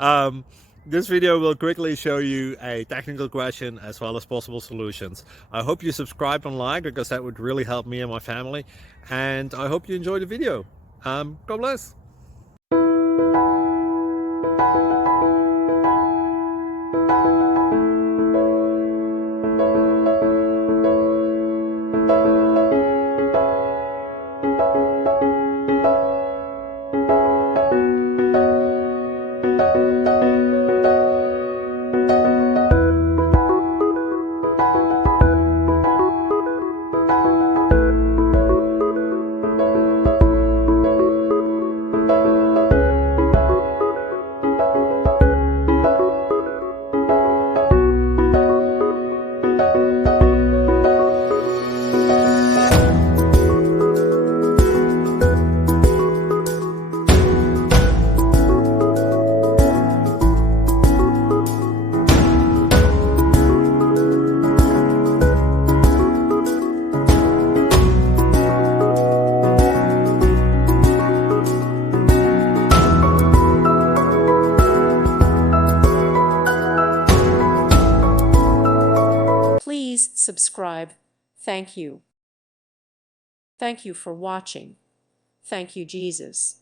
um, this video will quickly show you a technical question as well as possible solutions. I hope you subscribe and like, because that would really help me and my family. And I hope you enjoy the video. God bless. Please subscribe. Thank you. Thank you for watching. Thank you, Jesus.